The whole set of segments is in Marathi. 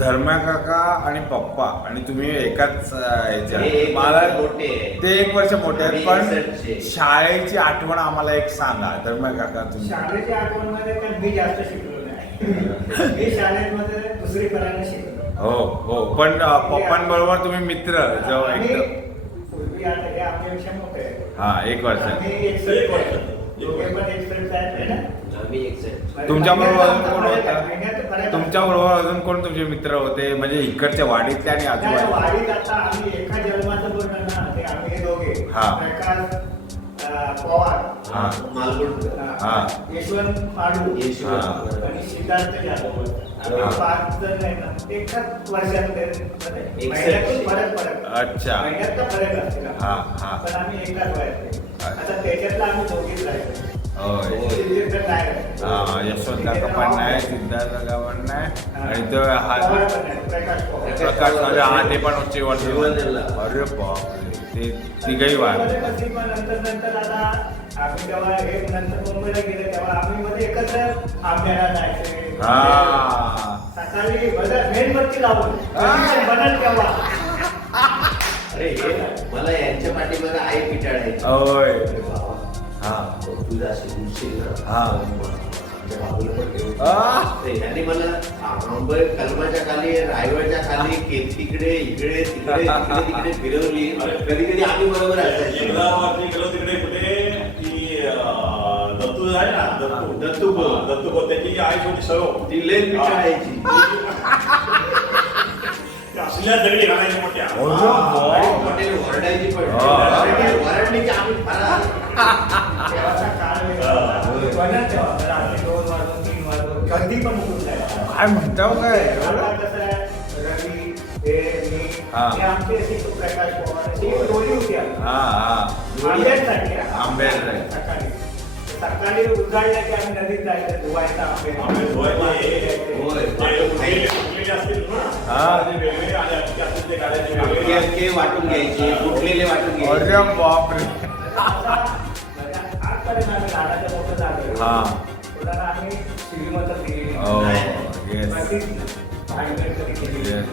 धर्म्या काका आणि पप्पा आणि तुम्ही एकाच ह्याच्या मला. ते एक वर्ष मोठे आहेत पण. शाळेची आठवण आम्हाला एक सांगा धर्म्या काका तुम्ही. शाळेच्या आठवणमध्ये तर मी जास्त शिकलो नाही. मी शाळेमध्ये दुसरी पर्यंत शिकलो. हो हो पण पप्पांबरोबर तुम्ही मित्र जो आम्ही एकदम हे. हा एक वर्ष. एक सेट एक सेट तुमच्या बरोबर अजून कोण होता तुमच्या बरोबर अजून कोण तुमचे मित्र होते म्हणजे इकडच्या वाडीतले आणि नाही, आजूबाजू वाडीत आता आम्ही एका जन्माचं बोललो ना ते आम्ही हे दोघे हा. प्रकाश अं, पवार हा. मालगुण हा. यशवंत माडू यशवंत. आणि सिद्धार्थ जाधव आम्ही हा. पाच जण आहे ना एकाच वर्षात ते- एक महिन्यातून सेट. फरक फरक अच्छा. महिन्यात तर फरक असते ना. हा, हा. पण आम्ही एकाच वयाचे अच्छा. आता त्याच्यातला आम्ही दोघीच राहिलो होय. हा, यशवंत पण नाही सिद्धार्थ पण नाही. आणि तो हा प्रकाश अरे हा ते पण उच्च शिवजनला. अरे बापरे ते तिघही जेव्हा हे. सकाळी मेणबत्ती लावून. बनल तेव्हा अरे मला यांच्या पाठीमागे आई पिटाळायची. होय. हा. तुझा अशी उशीर ना हा. आमच्या बाबूला पण घेऊन आ. ते ह्याने मला कलमाच्या खाली रायवळच्या खाली के- तिकडे इकडे तिकडे तिकडे तिकडे फिरवली कधी कधी आम्ही बरोबर एकदा आम्ही गेलो तिकडे कुठे अं, दत्तू आहे ना दत्तू दत्तू दत्तू त्याची आई छोटी सरो ती लय पिटाळायची असल्या दगडी घालायची मोठ्या मोठ्याने ओरडायची पण की आम्ही फरार तेव्हाचा काळ वेगळा होता. बनल रात्री दोन वाजून तीन वाजून कधी पण उठून जायचं काय म्हणता हो काय आता कसं आहे, रवी हे मी हा. हे आमची अशी तो प्रकाश पवार अशी एक जोडी होती आमची. हा हा आंब्यासाठी आंब्यासाठी. सकाळी सकाळी उजाडलं की आम्ही नदीत जायचं धुवायचं आंबे आंबे धुवायचे. होय. हा. अख्खे ते अख्खे वाटून घ्यायचे फुटलेले वाटून अरे घ्यायचे बापरे हा. हो. Yes Yes.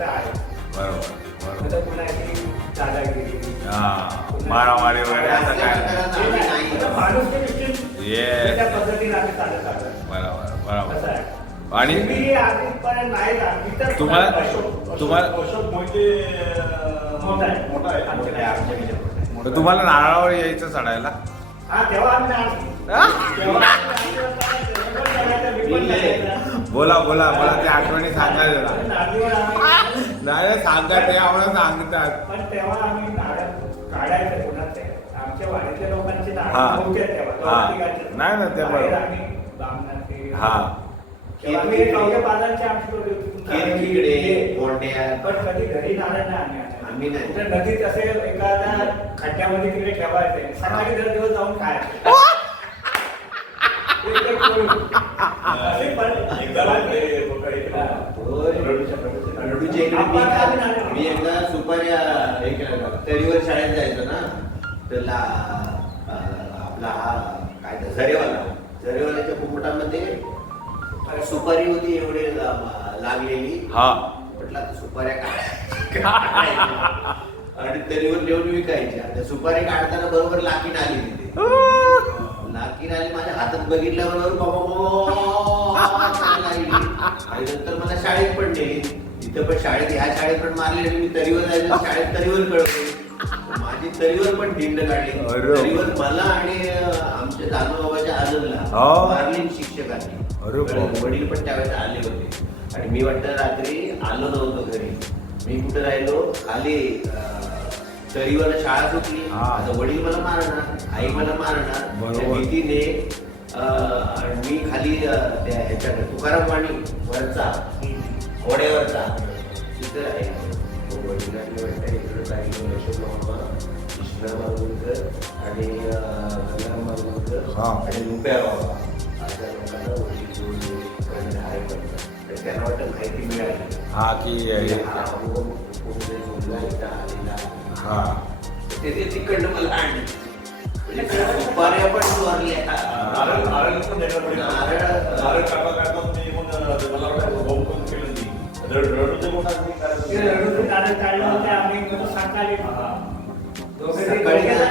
आहे बरोबर हा मारामारी वगैरे असं काय Yes. बरोबर बरोबर आणि तुम्हाला- तुम्हाला तुम्हाला नारळावर यायचं चढायला बोला बोला मला त्या आठवणी सांगा जरा. नाही सांगा ते आम्हाला सांगतात. पण तेव्हा आम्ही काढायचं आमच्या वाडीतल्या लोकांचे हा. हा. नाही ना, ते बरोबर. हा. हे पण कधी घरी नारळ नाही आम्ही नाही. कुठे नदीत असे एखाद्या खड्ड्यामध्ये तिकडे ठेवायचे सकाळी दर दिवस जाऊन एक एक इकडे. मी मी एकदा हे केलं, तरीवर शाळेत जायचो ना तर ला आपला हा काय ते झरेवाला. झरेवाल्याच्या कुंपटामध्ये सुपारी होती एवढे ला- लागलेली. हा. म्हटलं सुपाऱ्या काढ आणि तरीवर नेऊन विकायच्या त्या सुपारी काढताना बरोबर लाकीन आली तिथे. लाकीन आली माझ्या हातात बघितल्याबरोबर आणि नंतर मला शाळेत पण नेली तिथं पण शाळेत ह्या शाळेत पण मारली मी तरीवर जायचं शाळेत तरीवर कळवली माझी तरीवर पण धिंड काढली. तरीवर मला आणि आमच्या दानोबाबाच्या आनंदला हो. मारली शिक्षकांनी. वडील पण त्यावेळेस आले होते. आणि मी वाटतं रात्री आलो नव्हतो घरी. मी कुठे राहिलो खाली तरीवर शाळा सुटली. हा. आता वडील मला मारणार आई मला मारणार. त्या भीतीने मी खाली त्या ह्याच्याकडे तुकाराम वाणी वरचा घोड्यावरचा तिथं आहे. वडिलांनी वाटतं इकडे राहिलो यशोद मामा कृष्णा मालवणकर आणि अं, गंगाराम मालवणकर हा. आणि रुपया बाबा. अशा लोकांना वडील जोड जोड आहे म्हणतात तर त्यांना वाटतं माहिती मिळाली. हा की हे- हा. हा. ते ते तिकडनं मला आणलं म्हणजे नारळ नारळ पण नारळ- नारळ काढता मला वाटतं भाऊ पण केलं रड- रडूचं मोठा ते. रडूचं नारळ काढलं होतं. आम्ही सकाळी. सकाळी हा,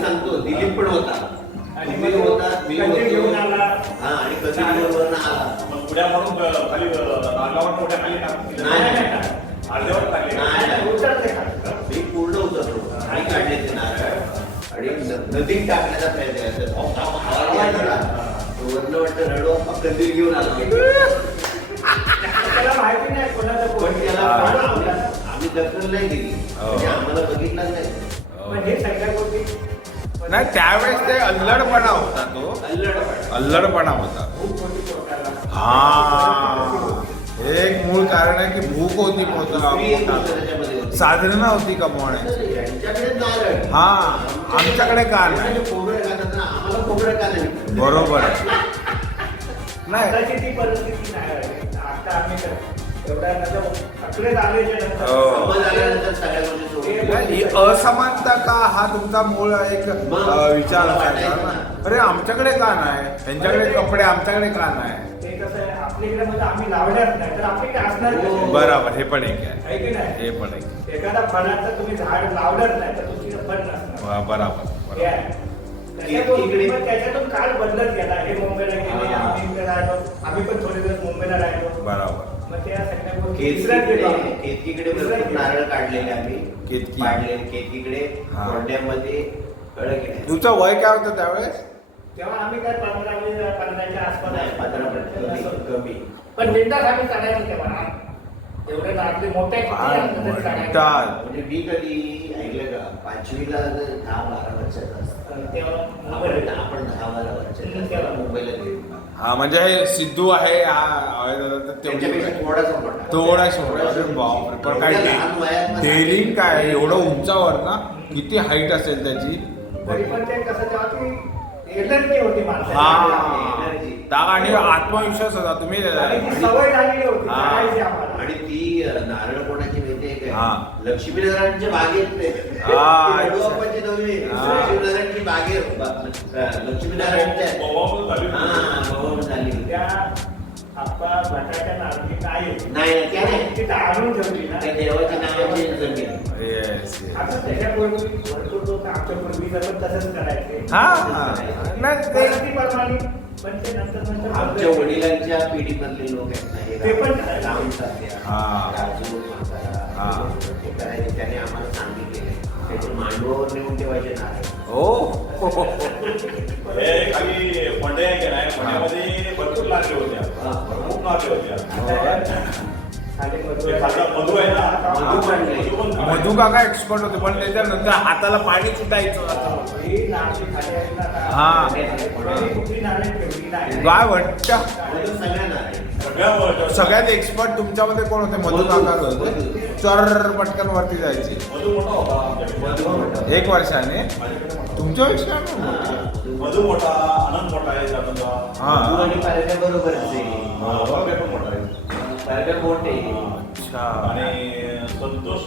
सांगतो दिलीप पण होता. आणि होता मी कधी होतो. घेऊन आला? हा आणि कधी आला? उड्या मारून अं, खाली अं, नागावर उड्या खाली. नाही, अर्ध्यावर टाकली नाही, नाही. उतरते खाली. मी पूर्ण उतरलो आणि काढले ते नारळ आणि नदीत टाकण्याचा प्रयत्न. तो वरनं वाटतं रडू कंदील घेऊन आला त्याला माहिती नाही कोणाचं पण कोण. त्याला आम्ही- दखल नाही दिली. म्हणजे आम्हाला बघितलंच नाही पण हे सगळ्या गोष्टी नाही त्यावेळेस ते अल्लडपणा होता तो. अल्लडपणा होता. हा. एक मूळ कारण आहे की भूक होती दुसरी साधनं होती कमवण्याची हा, आमच्याकडे का नाही? बरोबर आहे. नाही. हो. नाही ही असमानता का हा तुमचा मूळ एक अ, विचार असायचा ना. अरे आमच्याकडे का नाही? त्यांच्याकडे कपडे आमच्याकडे का नाही? ते कसं आहे आपल्याकडे आम्ही लावण्यात नाही तर आपल्याकडे असणार. कसे? बरोबर हे पण एक आहे हे पण एक आहे. एखादा फळाचं तुम्ही झाड लावलंच नाही तर तुमची फळ नसणार वा, बरोबर हे. त्याच्यातून इकडे- मग त्याच्यातून काळ बदलत गेला हे मुंबईला गेले. आम्ही राहिलो आम्ही पण थोडे दिवस मुंबईला राहिलो बरोबर मग त्या सगळ्या केतकीकडे. नारळ काढलेले आम्ही केतकी. पाडले केतकीकडे. कोंड्यामध्ये कळलं की नाही? तुमचं वय काय होतं त्यावेळेस तेव्हा आम्ही काय पंधरावी पंधराच्या आसपास नाही, पंधरा कमी पण बिंदास आम्ही चढायचो तेव्हा. एवढे नागले मोठे. म्हणजे मी कधी ऐकलं का पाचवीला दहा बारा वर्षाचा असतो. तेव्हा आपण दहा बारा वर्षाचा मुंबईला गेलो. हा म्हणजे हे सिद्धू आहे हा आहे. थोडासा बापरे. पण काय डेलिंग काय एवढं उंचावर ना किती हाईट असेल त्याची? तरी पण ते कसं तेव्हा एनर्जी होती हा. आणि आत्मविश्वास होता तुम्ही आणि ती सवय झालेली होती हा. आम्हाला. आणि ती अ, नारळ कोणाची माहितीये हा. काय लक्ष्मीनारायणच्या बागेत नाही हा, ती अच्छा. वडोबापाची नव्हे हा. लक्ष्मीनारायणची बागेत बा- अ, लक्ष्मीनारायणच्या. बॉम्ब झाली हा भगवान झाली त्या आप्पा भटाच्या नारळी नाही नाही त्या नाही. तिथं आणून ठेवली ना. त्या देवाच्या नावाची जमीन. आमच्या हा हा. वडिलांच्या पिढीमधले लोक आहेत हे ते पण हा. हा. करायचे त्याने आम्हाला सांगितले त्याचे मांडवावर नेऊन ठेवायचे हो. हे खाली पंडे आहे की नाही? पंड्यामध्ये भरपूर लागले होत्या खूप लागले होत्या खाली मधु काका एक्सपर्ट होते पण त्याच्यानंतर हाताला पाणी सुटायचं ही हा. काय वाटतं सगळ्यात एक्सपर्ट तुमच्यामध्ये कोण होते मधु काका होते चर पटकन वरती जायची. एक वर्षाने हा, मधु. मधु मोठा आनंद मोठा आहे हा. मधु आहे पण मोठा आहे अच्छा. आणि संतोष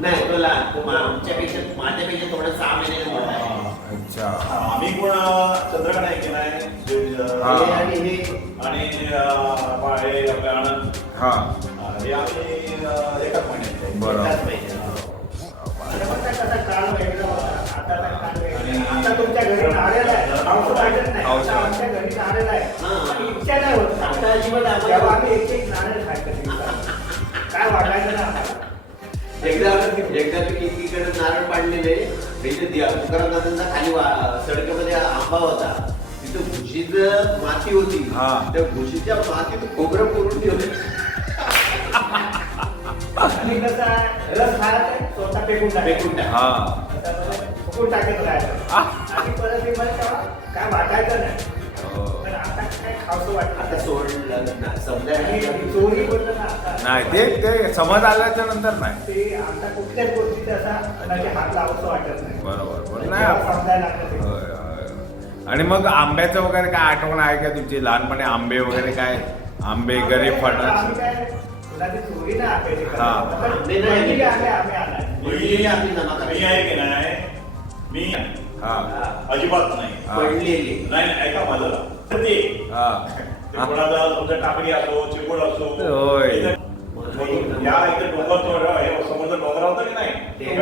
नाही तो लहान तो मा- आमच्यापेक्षा माझ्यापेक्षा थोडं सहा महिने मोठा आहे. अच्छा. आम्ही पण चंद्रकांत आहे की नाही हा. हे आणि हे. हे आपले आनंद. हा. हे आम्ही एकाच महिन्यात आहे. आता तुमच्या घरी नारळ आहे. आमच्या घरी आहे. हा. इच्छा नाही आम्हाला- तेव्हा आम्ही एक एक नारळ खायचं दिवसाला. काय वाटायचं ना आम्हाला एकदा एकदा मी एकीकडे नारळ पाडलेले तुकाराम दादांचा खाली वा- सडकेमध्ये आंबा होता तिथं भुशीच माती होती हा. त्या भुशीच्या मातीत खोबरं पुरून ठेवलं कसं आहे, रस खायचा स्वतः फेकून. फेकून. हा फुकून टाकत राहायचं. आणि परत काय वाटायचं नाही हो. आता काय खावसं वाटतं नाही ते ते समज आल्याच्यानंतर नाही. असा म्हणजे हात लावसं वाटत नाही. बरोबर बरोबर. आणि मग आंब्याचं वगैरे काय आठवण आहे का तुमची? लहानपणी आंबे वगैरे काय? आंबे गरे आम्ही फणस. हा. मी. अजिबात नाही. हा. ऐका माझं. ते. कोणाचा तुमचा काकडी असो होय. या इथे डोंगर तो हे समोरचं डोंगर होतं की नाही इथे.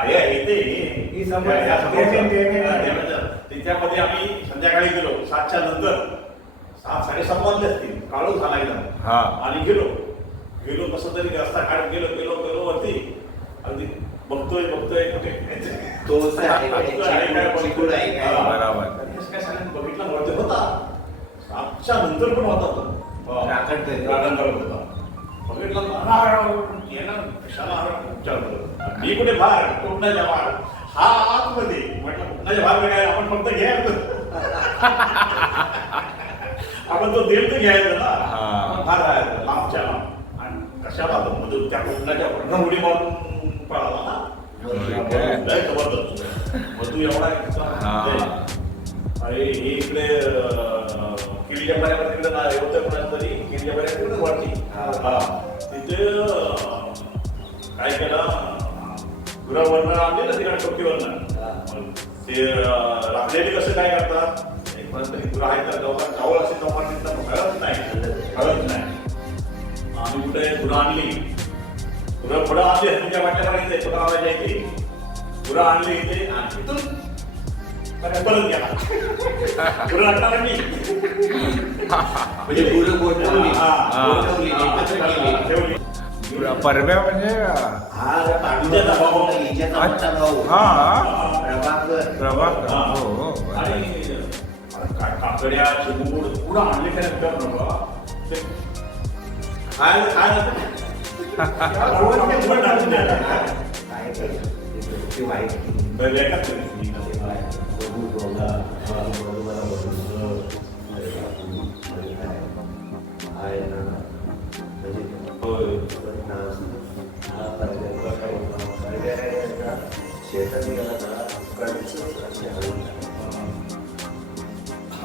टेकडी- टेकडी. त्याच्यामध्ये आम्ही संध्याकाळी गेलो सातच्या नंतर. सात साडेसात वाजले असतील. काळू झाला हा. आणि गेलो. गेलो कसं तरी रस्ता काढत गेलो गेलो गेलो वरती. अगदी बघतोय बघतोय. कुठे. चिकूड सगळ्यांनी बघितलं? होता. सातच्या नंतर पण होता तो. हा. करत. करत होता बघितलं येणार कशाला विचारलं मी कुठे बाहेर? कुठण्याच्या बाहेर. हा आतमध्ये. म्हटलं कुठण्याच्या बाहेर काय आपण फक्त घ्यायचं. आपण तो देव तर घ्यायचा ना. हा. फार राहायचं. लांबच्या लांब. आणि कशाला तो? म्हणजे त्या वरनं उडी मारून पळाला ना. जबरदस्त मधू एवढा इतका हा. अरे हे इकडे किल्ल्या तिकडे होतं कोणाचं तरी किल्ल्या तिकडे वरती हा. तिथे काय केलं? गुरावरनं आणले ना तिला टोकीवरनं ते राखलेले कसं काय करतात? एक कोणतरी गुरं आहेत तर गव्हा चावल असेल तिथं कळत नाही. कळत नाही. आम्ही कुठे गुरं आणली? गुरं पुढं आणली तुमच्या वाट्यापर्यंत आहे तुला आवाज यायची गुरं आणली इथे आणि तिथून परत परत गेला गुरं आणणार मी म्हणजे गुरं गोठवली. गोठवली, एकत्र केली. ठेवली. परव्या म्हणजे हा. हा. प्रभाकर. हा. काकड्या चिमूड पुढं आणले काय काय वाईट बघू, आहे ना. शेतात गेला ना, असे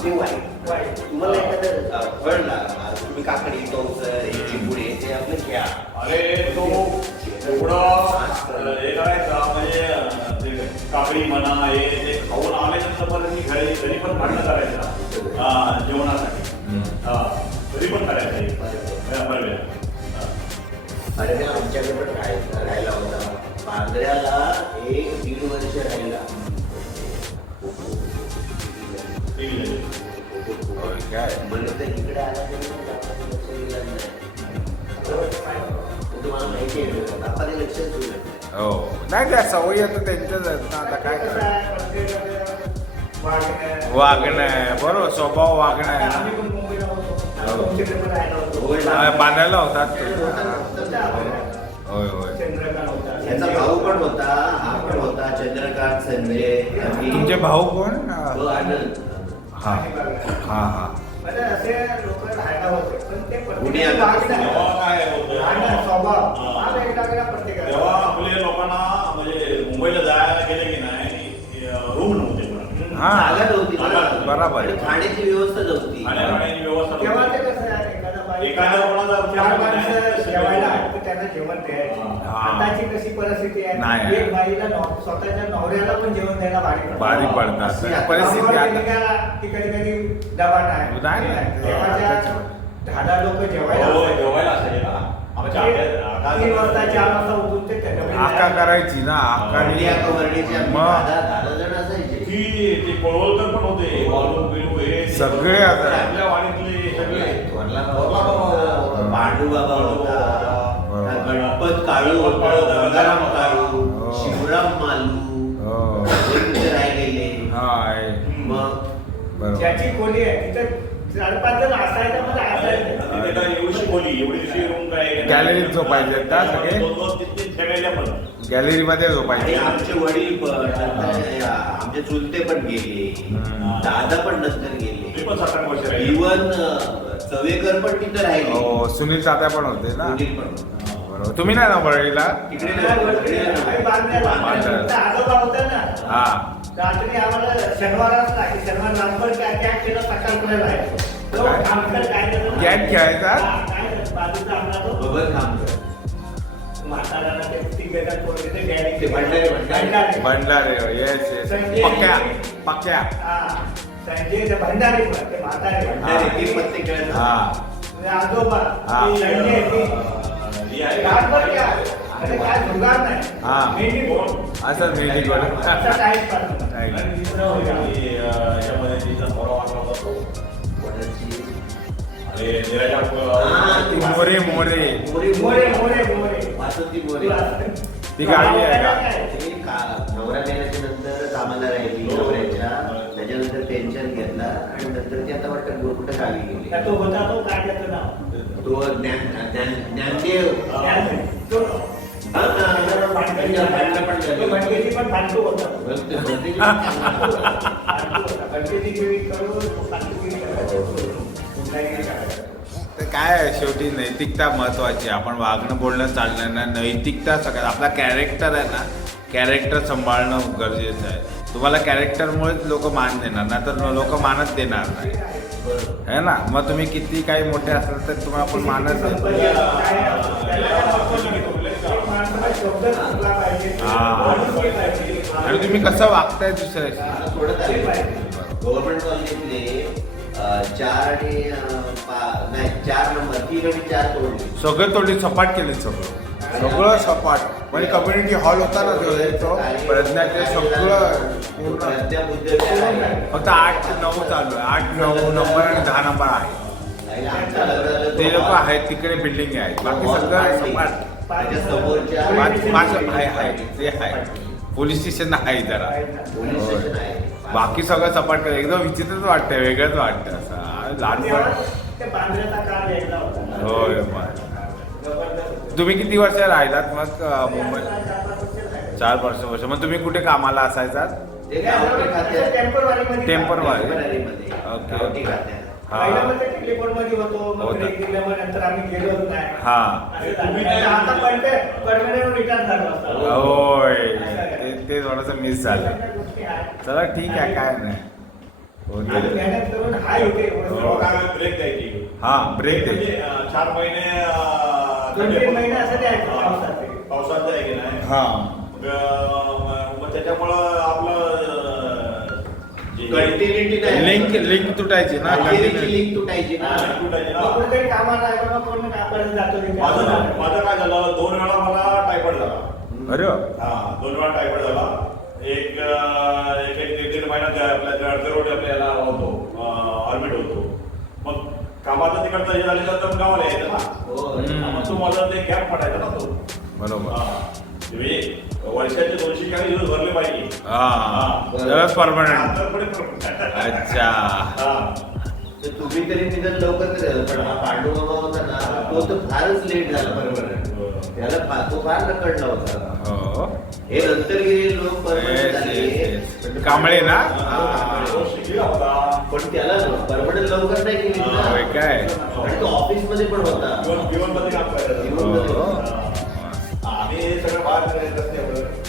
ते वाईट वाईट तुम्हाला एखादं फळ तुम्ही काकडी टोचर हे चिंबुडे ते आपलं घ्या अरे तो एवढं हे करायचा म्हणजे काकडी म्हणा हे ते खाऊन आल्यानंतर पण मी घरी घरी पण भांडणं करायचं हा जेवणासाठी. हा घरी पण करायचं. अरे ते आमच्याकडे पण राहायचा राहायला होता पांढऱ्याला एक दीड वर्ष राहिला काय म्हणलं तर इकडे आला तरी. तुम्हाला माहिती आहे बापाने लक्ष दिलं नाही. हो नाही त्या सवयी आता त्यांच्याच आहेत ना आता काय करायचं वागणं वागणं आहे. बरोबर स्वभाव वागणं आहे. बांधायला होतात होता. होय होय. चंद्रकांत होता याचा भाऊ पण होता हा पण होता चंद्रकांत संजय तुमचे भाऊ कोण? हा हा हा. असे लोक राहायला होते पण ते स्वभाव. हा. हा. जागा नव्हती. बराबर आहे. आणि खाण्याची व्यवस्था नव्हती खाण्यापिण्याची व्यवस्था तेव्हा ते नव्हती. कसं आहे एखादा बाई एखाद्या कोणाला चार माणसं नाही, जेवायला आली तर त्यांना जेवण द्यायचे हा. आताची कशी परिस्थिती नाही. आहे एक बाईला नव- स्वतःच्या नवऱ्याला पण जेवण द्यायला अशी पडतात आता परिस्थिती आता कधी कधी डबा नाही नाही, नाही. तेव्हाच्या दहा दहा लोक जेवायला हो, असायचे. जेवायला ना. आमच्या आट्या- तीन वाजता आट्या- चार वाजता उठून ते आका करायची ना आणि या आका कवर्डीचे आमचे मग दहा दहा जण असायचे कोळवलकर पण होते वाळू बिळू हे ते सगळे आता. आपल्या वाडीतले सगळे. थोरला थोरला होता. बरोबर. गणपत काळू होता. गंगाराम काळू हो. शिवराम मालू. हो. हे तिथे राहिलेले हा आहे मग? बरोबर. ज्याची खोली आहे तिथं चार पाच जण असायचं म्हणजे असायचं. तिथे काय एवढीशी खोली एवढीशी रूम काय Gallery त झोपायचे आहेत का सगळे? दोन दोन तीन तीन ठेवायच्या पण. गॅलरी मध्ये आणि झोपायचे आमचे वडील पण नंतर आमचे चुलते पण गेले. हम्म. दादा पण नंतर मी गेले पण सात आठ वर्ष राहिले. इवन चवेकर पण तिथं राहिले. हो सुनील तात्या पण होते ना? सुनील पण. बरोबर. तुम्ही नाही ना तिकडे नाही, आजोबा होता ना. हा. रात्री आम्हाला शनिवार असला की शनिवार नंबर काय काय केलं सकाळपर्यंत राहायचो. तो काय? आमचं काय केलं ना? Cat खेळायचा? हा, काय बाजूचा आमचा तो. बबन खामकर म्हातारा ते daddy Bhandare, Bhandare. Bhandare. Bhandare yes yes Sanjay. पक्क्या पक्क्या हा. त्यांचे ते भंडारी पण ते म्हातारे भंडारी, तीन पत्ते खेळत हा आजोबा हा. ती लंडे, ती ही आहे. रातभर क्या काय जुगार नाही हा. मेंढी कोण असं Time. ती गाडी आहे का? ते का- नवरा मेल्याच्या नंतर कामाला राहिली नवऱ्याच्या त्याच्यानंतर टेन्शन घेतला आणि नंतर ती आता वाटतं कुठं गावी गेली तो होता तो काय त्याचं नाव तो ज्ञान ज्ञान- ज्ञानदेव. तो हा, हा. भांडणं पण तो होता गोष्टी नैतिकता महत्त्वाची आपण वागणं बोलणं चालणं ना नैतिकता सगळ्यात. आपला कॅरेक्टर आहे ना कॅरेक्टर सांभाळणं गरजेचं आहे. तुम्हाला कॅरेक्टरमुळेच लोक मान देणार ना तर लोक मानच देणार नाही. है ना? मग तुम्ही किती काही मोठे असाल तर तुम्हाला आपण मानच आणि तुम्ही कसं वागताय दुसऱ्याशी? गव्हर्नमेंट कॉलेजले चार आणि नाही चार नंबर तीन आणि चार तोडले. सगळं तोडी सपाट केले सगळं. सगळं सपाट. म्हणजे कम्युनिटी हॉल होता ना जो तो प्रज्ञाचे सगळं पूर्ण. फक्त आठ ते नऊ चालू आहे. आठ नऊ नंबर आणि दहा नंबर आहे. ते लोक. आहेत तिकडे बिल्डिंग आहेत बाकी हॉल सगळं. सपाट. त्याच्या समोरच्या पाच पाच आहे आहे. ते आहे. पोलीस स्टेशन आहे जरा. बाकी सगळं सपाट केलं. एकदम विचित्रच वाटतंय वेगळंच वाटतं असं. लहानपण होय, मग. तुम्ही किती वर्ष राहिलात मग अं, मुंबईत चार पाच वर्ष. मग तुम्ही कुठे कामाला टेम्परवारीमध्ये. टेम्परवारी. ओके. हा. म्हणजे हा. होय. ते थोडंसं मिस झालं. चला ठीक आहे. काय नाही. हो होते. हो. ब्रेक द्यायची. हा ब्रेक म्हणजे, चार महिने हा. पावसाचे. आहे की नाही? हा. मग, त्याच्यामुळं आपलं लिंक लिंक तुटायची ना. लिंक तुटायची हा, ना तुटायची ना. माझं माझं काय झालं? दोन वेळा मला टायफॉइड झाला. अरे हा दोन वेळा टायफॉइड झाला. एक एक एक दीड महिना त्या आपल्या जळजरवडी आपल्याला होतो ऑर्बिट होतो मग कामाचं तिकडचं हे झाल्यानंतर मग गावाला यायचं ना? हो. मग तो माझा ते गॅप पडायचा ना तो. बरोबर. हा. म्हणजे वर्षाचे दोनशे काही दिवस भरले पाहिजे. हा. परमनंट. अच्छा. तर तुम्ही तरी निदान लवकर तरी झालं पण हा पांडू मामा होता ना तो तर फारच लेट झाला बरोबर. त्याला फा- तो फार रखडला होता. हो. हे नंतर गेले लोक परमनंट झाले. कांबळे ना? हा. पण त्याला परमनंट लवकर नाही होय काय? आणि तो ऑफिसमध्ये पण होता. जीवन जीवनमध्ये काम करायचं हो. आम्ही सगळं बाहेर करायचं असते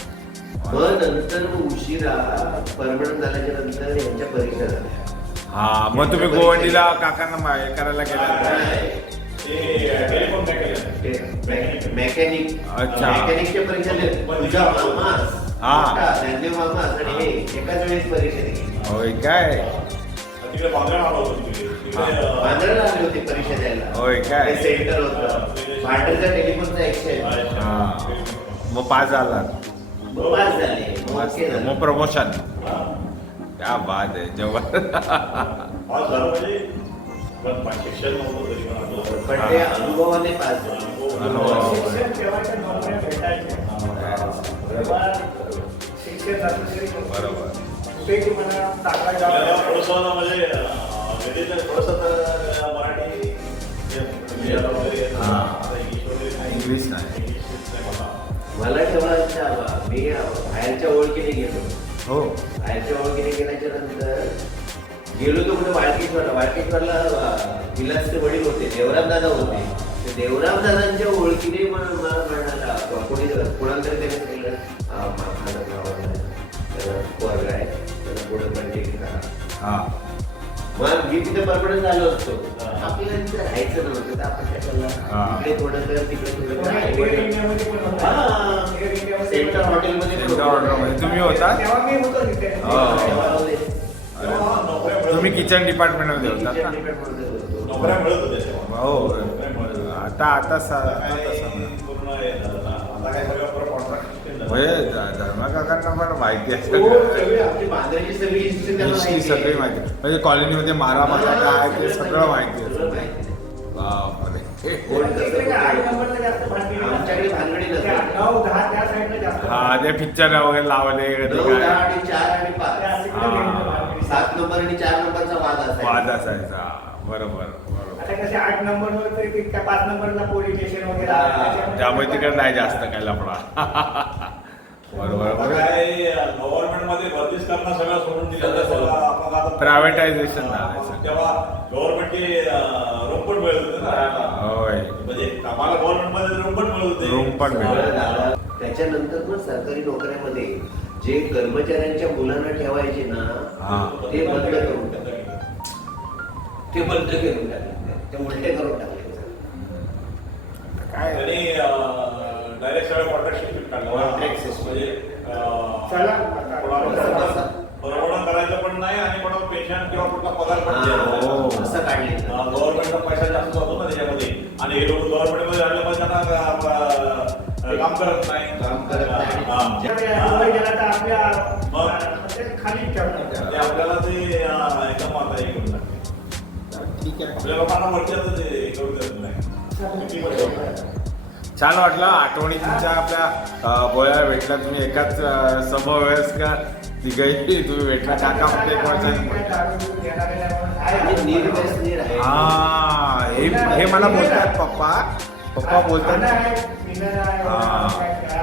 मग नंतर मग उशिरा परमनंट झाल्याच्यानंतर यांच्या परीक्षा झाल्या. हा मग तुम्ही गोवंडीला काकांना मा- हे करायला गेला? मेकॅनिक अच्छा. मेकॅनिकच्या परीक्षा दिल्या. तुझा मामा हा. मोठा, ज्ञानदेव मामा आणि हे एकाच वेळेस परीक्षा दिली होय काय? तिकडे बांद्रा आलो होतो तिकडे तिकडे, अं, बांद्राला आले होते परीक्षा द्यायला. होय काय? ते सेंटर होतं. भांडरचा टेलिफोनचा एकशे हा. मग पाच झाला. मग पास झाले. मग ओके झालं. मग प्रमोशन. क्या बात आहे. जेव्हा पण शिक्षण नव्हतं ते अनुभवाने पास बरोबर थोडंसं म्हणजे वेगळीचं थोडंसं मराठी. हा. इंग्लिश नाही. मला. मला तेव्हा मी बाहेरच्या ओळखीने गेलो हो बाहेरच्या ओळखीने गेल्याच्यानंतर गेलो तो कुठे वाळकेश्वरला वाळकेश्वरला विलासचे वडील होते देवराम दादा होते ते देवराम दादांच्या ओळखीने मला मला म्हणाला कोणी कोणाला तरी त्याने सांगितलं "अं, मा- माझं नाव आहे. त्याला पोरगा आहे त्याला पुढे कंटिन्यू करा हा मग मी तिथे परमनंट झालो असतो हा. आपल्याला तिथे राहायचं नव्हतं तर आपण काय? हा. इकडे थोडं कर तिकडे थोडं. हा. सेंटर होता. हॉटेलमध्ये तुम्ही होता तेव्हा मी होतो तिथे तुम्ही किचन डिपार्टमेंटमध्ये होता. हो. आता आता हे. म्हणजे धर्मकाकांना पण माहिती हो, असते सगळी माहिती आहे. सगळी माहिती म्हणजे कॉलनीमध्ये मारा मारा काय ते सगळं माहिती आहे. बापरे हा ते पिक्चर वगैरे लावले सात नंबर आणि चार नंबरचा वाद असायचा. वाद असायचा. बरोबर बरोबर. आता कसे आठ नंबरवर तर ते त्या पाच नंबरला पोलीस स्टेशन वगैरे आहे. त्याच्यामुळे त्यामुळे तिकडे नाही जास्त काय लफडा बरोबर गव्हर्नमेंटमध्ये भरतीच करणं सगळं सोडून दिलं तर सगळं आता- Privatization. तेव्हा गव्हर्नमेंटची रूम पण मिळत होते ना. होय. म्हणजे कामाला गव्हर्नमेंटमध्ये रूम पण मिळत होते. Room पण मिळत झालं. त्याच्यानंतर मग सरकारी नोकऱ्यामध्ये जे कर्मचाऱ्यांच्या मुलांना ठेवायचे ना ते बंद करून टाकले. ते बंद करून टाकले. ते उलटे करून टाकले. काय? डायरेक्ट सगळं कॉन्ट्रॅक्ट सिस्टम system. म्हणजे परवडण करायचं पण नाही आणि पेन्शन किंवा कुठला पगार पण हा, द्यायचा. नाही. असं काढले गव्हर्नमेंटचा पैसा जास्त जातो ना त्याच्यामध्ये. आणि हे लोक गव्हर्नमेंटमध्ये त्यांना काम करत नाही. काम करत नाही. त्यामुळे. मुंबई गेला तर आपल्या मग? म्हणजे खाली ठेवणार ते आपल्याला ते हे करून. ठीक आहे. आपल्या लोकांना ते हे देत नाही? छान वाटलं. आठवणी तुमच्या आपल्या बोलायला भेटल्या. तुम्ही एकाच समवयस्कर तिघही तुम्ही भेटला. काका एक हा हे हे मला बोलतात पप्पा. पप्पा बोलतात हा.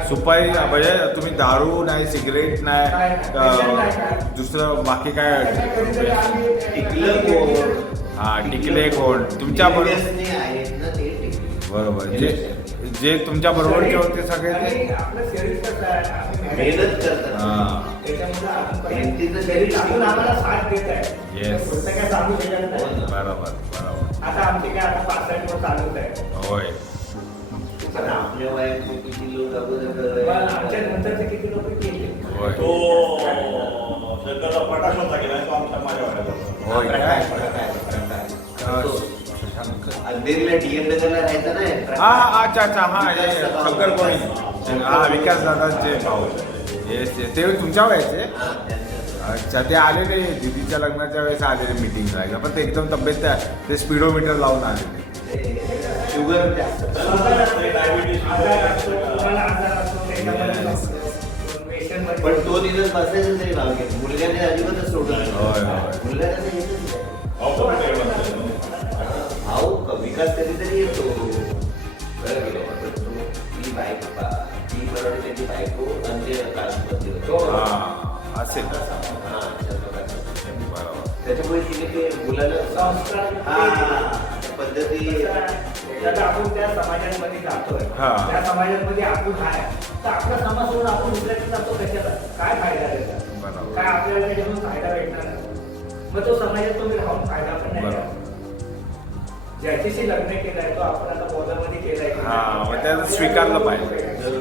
सुपारी म्हणजे तुम्ही दारू नाही सिगरेट नाही दुसरं बाकी काय? हा टिकले कोण तुमच्या बरोबर बरोबर. जे जे तुमच्या बरोबरचे होते सगळे हा. नाही बरोबर बरोबर. होय. पण आपल्या वयात किती लोक अगोदर पण आमच्या नंतरचे किती लोक केले होय तो शंकरराव प्रकाश होता की नाही तो आमच्या माझ्या वाड्यात होय फरक काय आहे, फरक आहे, फरक आहे. अं, तो शंकर- अंधेरीला डीएमनगरला नाही हा हा अच्छा अच्छा हा शंकर कोणी हा विकास दादाचे भाऊ येस येस ते तुमच्या वयाचे अच्छा ते आलेले दिदीच्या लग्नाच्या वेळेस आलेले मीटिंग राहायला पण ते एकदम तब्येत ते स्पीडोमीटर लावून आलेले शुगर जास्त आजार असतो, कोणाला आजार असतो, त्याच्यामध्ये व्यसनमध्ये- पण तो दिवस बसायचं तरी भाव घेत मुलग्याने अजिबातच सोडलं नाही. होय, होय. येतच नाही. अहो, ते क- विकास कधीतरी येतो बरं गेलं. पण तो ती बायको पा- ती बरोबर त्याची बायको अंत्य काळामध्ये होतो. हा असेल हा, अशा प्रकारचं. बरोबर त्याच्यामुळे तिने ते मुलाला संस्कार हा पद्धती आता आपण त्या समाजामध्ये जातोय. हा. त्या समाजामध्ये आपण आहे तर आपला समाज सोडून आपण दुसऱ्याकडे जातो कशाला काय फायदा त्याचा. काय आपल्याला त्याच्यातून फायदा भेटणार नाही? मग तो समाजात तुम्ही राहून फायदा पण नाही. ज्याच्याशी लग्न केलंय तो आपण आता बॉर्डरमध्ये केलाय हा, मग त्याला स्वीकारलं पाहिजे.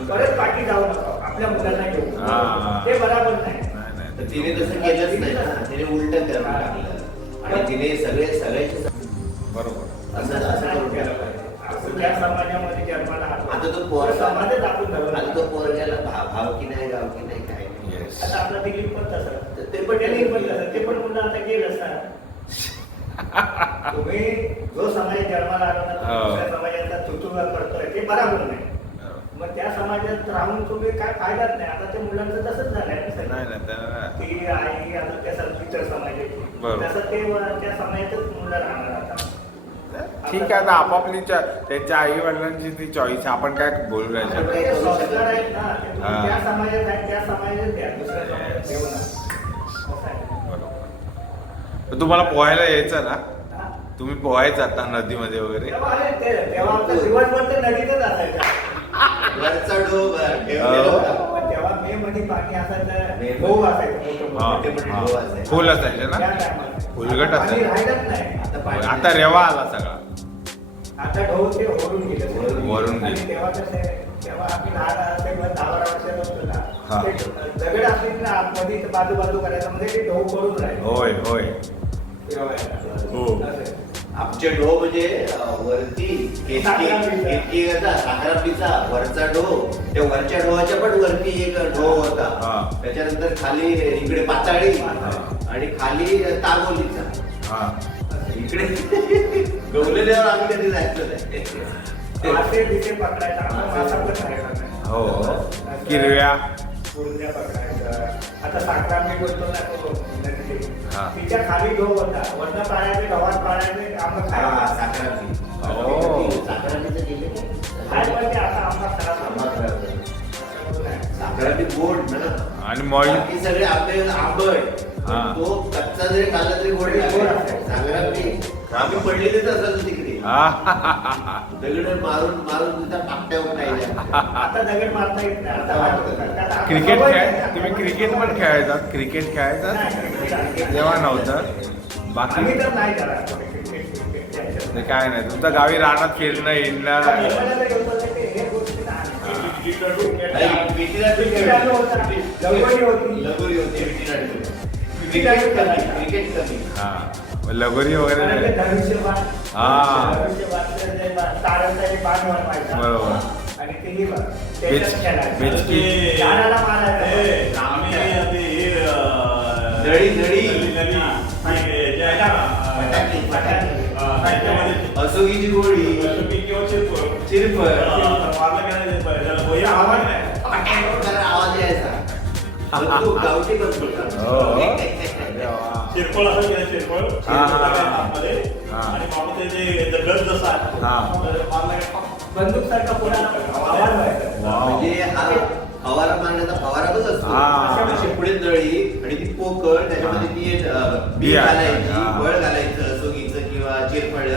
परत बाकी जाऊ नका. आपल्या मुलांना घेऊन हा. ते बरोबर नाही. नाही नाही. तर तिने तसं केलंच नाही. ना तिने उलट करून आणि तिने सगळे सगळ्याचे ज्या समाजामध्ये जन्माला आता तो पोर त्या समाजात आपण आता तो पोरग्याला भाव भाव की नाही गाव की नाही काय आता आपला दिलीप पण तसं. ते पण त्यांनी पण तसं. ते पण मुलं आता गेलं तुम्ही जो समाज जन्माला आला ना तो हो. दुसऱ्या समाजाचा तुतुला करतोय ते बरोबर नाही. मग त्या समाजात राहून तुम्ही काय फायदाच नाही. आता त्या मुलांचं तसंच झालंय ती आई आता त्या इतर समाजाची. बरोबर. तसं ते त्या समाजातच मुलं राहणार. ठीक आहे आता आपापली च- त्यांच्या आई वडिलांची ती चॉईस आपण काय बोलू नाही शकत ना हा. तुम्हाला पोहायला यायचं ना? हा? तुम्ही पोहायचं आता नदीमध्ये वगैरे? हो. फुल असायचे ना. फुलगट असायचं. आता रेवा आला सगळा. आता ढोल ते गेले वरून वरून गेले. तेव्हा कसं आहे, तेव्हा आम्ही लहान असेल मग दहा बारा वर्षाचा हा. दगड ना आतमध्ये बाजू बाजू करायचं म्हणजे ते ढोल पडून राहिले होय होय हो. आमचे ढो म्हणजे वरती केतकी साखरा पिझ्झा. केतकी याचा साखरा पिझ्झा वरचा ढो त्या वरच्या ढोच्या पण वरती एक ढो होता हा. त्याच्यानंतर खाली इकडे पाताळी. आणि खाली तारवलीचा हा इकडे गवलेल्यावर आम्ही कधी जायचं नाही मासे बिसे पकडायचा आपण मासा पण खायचा नाही. हो किरव्या पकडायचं आता साखरा मी बोलतो ना तो नदी. हा. तिच्या खाली गहू होता गव्हात आंबा हा. हो. गेले काय? पण ते आता गोड ना आणि बाकी सगळे आंबे आंबट. तो कच्चा जरी खाल्ला तरी गोड लागेल. आम्ही पडलेलेच असायचो तिकडे. हा. दगड मारून मारून तिथं उठायच्या आता दगड मारता येत नाही. आता क्रिकेट खेळ. तुम्ही क्रिकेट पण खेळायचात. क्रिकेट खेळायचात. नाही, क्रिकेट- तेव्हा नव्हतं. बाकी तर नाही करा क्रिकेट क्रिकेट खेळायचं. ते काय नाही. तुमचं गावी रानात हे नाही. होता. कमी खेळायचा. क्रिकेट कमी. हा. लगोरी वगैरे. हा. बरोबर. बेचकी. हे. हे, असोगीची गोळी. होई आवाज यायचा. गावठी शिरफळ असं केलं शिरफळ हा, हा, हा. आतमध्ये. हा. आणि मग ते जे दगड जसा आहे हा. तर मारलं की पक. बंदूकसारखा पुन्हा आवाज व्हायचा. वाव. म्हणजे हा फवारा मारण्याचा फवारा बघ असतो हा. अशी पुढे नळी आणि ती पोकळ त्याच्यामध्ये ती अं, बी बिया. घालायची हा. फळ घालायचं असोगीचं किंवा चिरफळ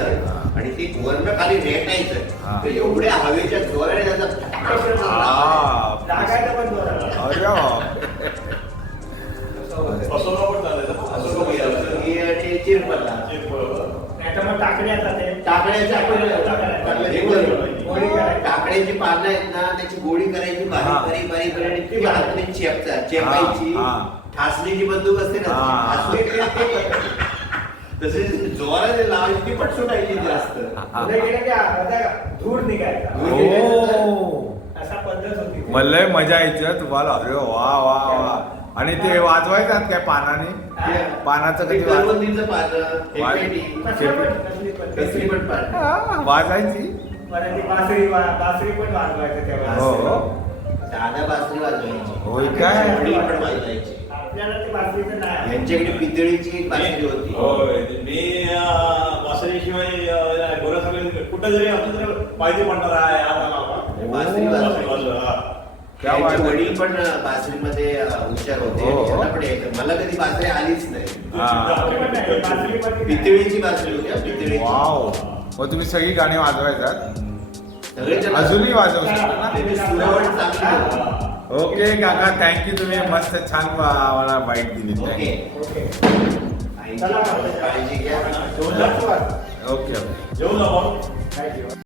आणि ती वरनं खाली रेटायचं हा. तर एवढ्या हवेच्या जोराने त्याचा हा. लागायचं पण जोरात. अरे वा. मग आपण हे पानं आहेत ना त्याची गोळी करायची. बारीक बारीक बारीक आणि ती हाताने चेपचा. चेपायची. ठासणीची बंदूक असते ना हा. ठासणी तसे जोराने लावायची ती पण सुटायची जास्त पुढे गेलं की आता धूर निघायचा. असा पद्धत होती मला लय मजा यायची हं तुम्हाला. अरे वा वा वा. आणि ते वाजवायचात काय पानाने? पानाचं कधी वाज करवंदीचं पानं वाज- हेपेटी, कसली पण कसली पण. कसली पण पानं. हा, वाजायची. मला ती बासरी वा- बासरी पण वाजवायचं तेव्हा. हो. बासरी वाजवायची. होय काय? वडी पण वाजवायची. आपल्याला ते बासरीचं नाही यांच्याकडे पितळीची एक बासरी होती. होय. मी वासरीशिवाय गोरा सगळे कुठं जरी असलं तरी माहिती पडणार आहे होता. बासरी वाजवायची. हा. त्यांचे. वडील पण बासरीमध्ये हुशार होते. हो. मला कधी बासरी आलीच नाही. पितळीची बासरी होती हा, पितळीची. वाव. मग तुम्ही सगळी गाणी वाजवायचात? जण- अजूनही वाजवू शकता ना? त्यांची सुरावट चांगली होती. ओके काका थँक्यू तुम्ही मस्त छान मला बाईट दिली. ओके. ओके आईची. काळजी घ्या. Okay okay